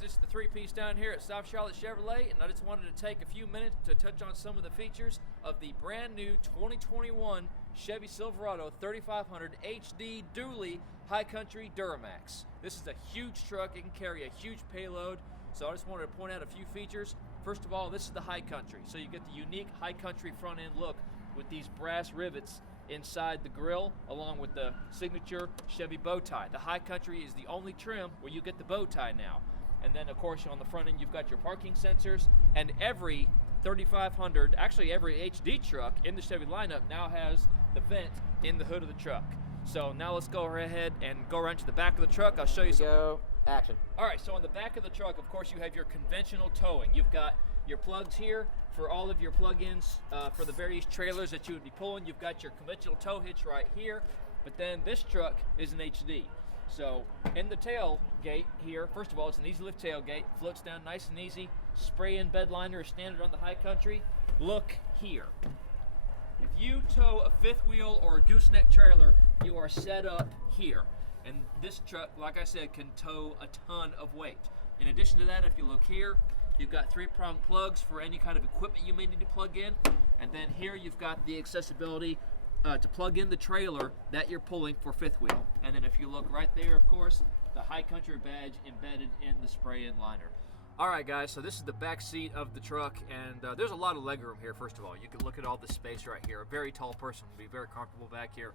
this is the three-piece down here at South Charlotte Chevrolet, and I just wanted to take a few minutes to touch on some of the features of the brand new 2021 Chevy Silverado 3500 HD Dually High Country Duramax. This is a huge truck. It can carry a huge payload, so I just wanted to point out a few features. First of all, this is the High Country, so you get the unique High Country front-end look with these brass rivets inside the grille, along with the signature Chevy bow tie. The High Country is the only trim where you get the bow tie now. And then, of course, on the front end, you've got your parking sensors, and every 3500, actually every HD truck in the Chevy lineup now has the vent in the hood of the truck. So now let's go ahead and go around to the back of the truck. I'll show you some. Go, action. All right, so on the back of the truck, of course, you have your conventional towing. You've got your plugs here for all of your plug-ins for the various trailers that you would be pulling. You've got your conventional tow hitch right here, but then this truck is an HD. So in the tailgate here, first of all, it's an easy lift tailgate, floats down nice and easy. Spray-in bed liner is standard on the High Country. Look here. If you tow a fifth wheel or a gooseneck trailer, you are set up here. And this truck, like I said, can tow a ton of weight. In addition to that, if you look here, you've got three-prong plugs for any kind of equipment you may need to plug in. And then here you've got the accessibility to plug in the trailer that you're pulling for fifth wheel. And then if you look right there, of course, the High Country badge embedded in the spray-in liner. All right, guys, so this is the back seat of the truck, and there's a lot of legroom here, first of all. You can look at all this space right here. A very tall person would be very comfortable back here.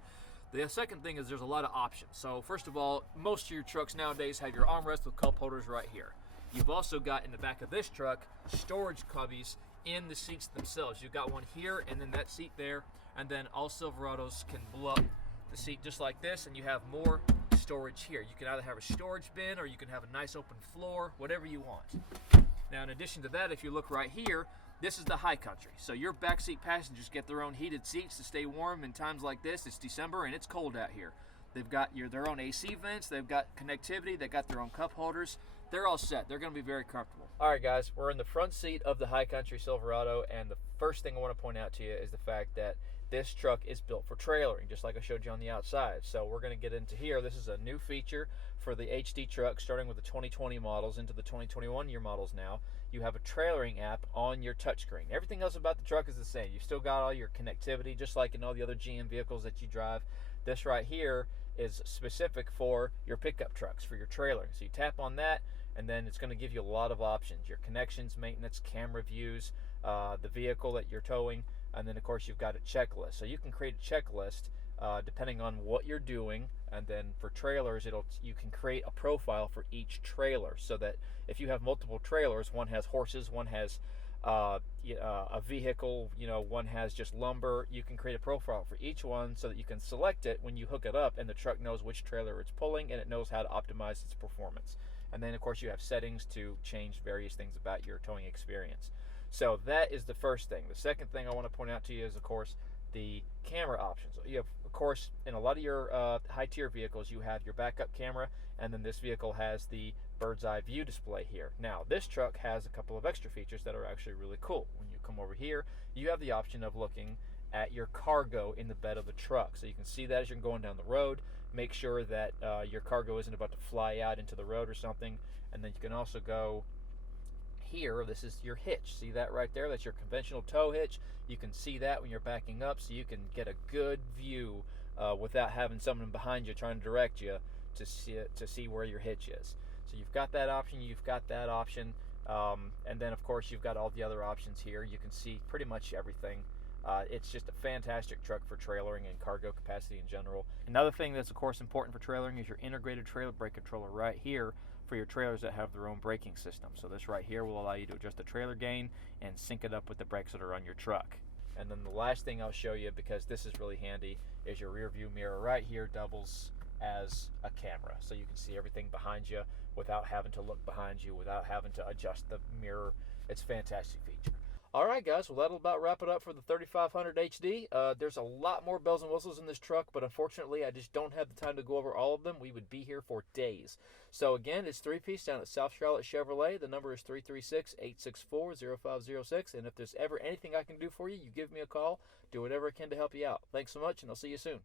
The second thing is there's a lot of options. So first of all, most of your trucks nowadays have your armrest with cup holders right here. You've also got in the back of this truck storage cubbies in the seats themselves. You've got one here and then that seat there, and then all Silverados can blow up the seat just like this, and you have more storage here. You can either have a storage bin or you can have a nice open floor, whatever you want. Now, in addition to that, if you look right here, this is the High Country. So your backseat passengers get their own heated seats to stay warm in times like this. It's December and it's cold out here. They've got their own AC vents, they've got connectivity, they've got their own cup holders. They're all set. They're going to be very comfortable. All right, guys, we're in the front seat of the High Country Silverado, and the first thing I want to point out to you is the fact that this truck is built for trailering, just like I showed you on the outside. So we're going to get into here. This is a new feature for the HD truck, starting with the 2020 models into the 2021 year models now. You have a trailering app on your touchscreen. Everything else about the truck is the same. You've still got all your connectivity, just like in all the other GM vehicles that you drive. This right here is specific for your pickup trucks, for your trailering. So you tap on that, and then it's going to give you a lot of options. Your connections, maintenance, camera views, the vehicle that you're towing, and then of course you've got a checklist. So you can create a checklist depending on what you're doing, and then for trailers, you can create a profile for each trailer, so that if you have multiple trailers, one has horses, one has a vehicle, one has just lumber, you can create a profile for each one so that you can select it when you hook it up, and the truck knows which trailer it's pulling, and it knows how to optimize its performance. And then of course you have settings to change various things about your towing experience. So that is the first thing. The second thing I want to point out to you is, of course, the camera options. You have, of course, in a lot of your high-tier vehicles, you have your backup camera, and then this vehicle has the bird's eye view display here. Now, this truck has a couple of extra features that are actually really cool. When you come over here, you have the option of looking at your cargo in the bed of the truck. So you can see that as you're going down the road. Make sure that your cargo isn't about to fly out into the road or something. And then you can also go here. This is your hitch. See that right there? That's your conventional tow hitch. You can see that when you're backing up, so you can get a good view without having someone behind you trying to direct you to see where your hitch is. So you've got that option. You've got that option. And then, of course, you've got all the other options here. You can see pretty much everything. It's just a fantastic truck for trailering and cargo capacity in general. Another thing that's, of course, important for trailering is your integrated trailer brake controller right here for your trailers that have their own braking system. So this right here will allow you to adjust the trailer gain and sync it up with the brakes that are on your truck. And then the last thing I'll show you, because this is really handy, is your rear view mirror right here doubles as a camera. So you can see everything behind you without having to look behind you, without having to adjust the mirror. It's a fantastic feature. All right, guys, well, that'll about wrap it up for the 3500 HD. There's a lot more bells and whistles in this truck, but unfortunately, I just don't have the time to go over all of them. We would be here for days. So again, it's three-piece down at South Charlotte Chevrolet. The number is 336-864-0506, and if there's ever anything I can do for you, you give me a call. Do whatever I can to help you out. Thanks so much, and I'll see you soon.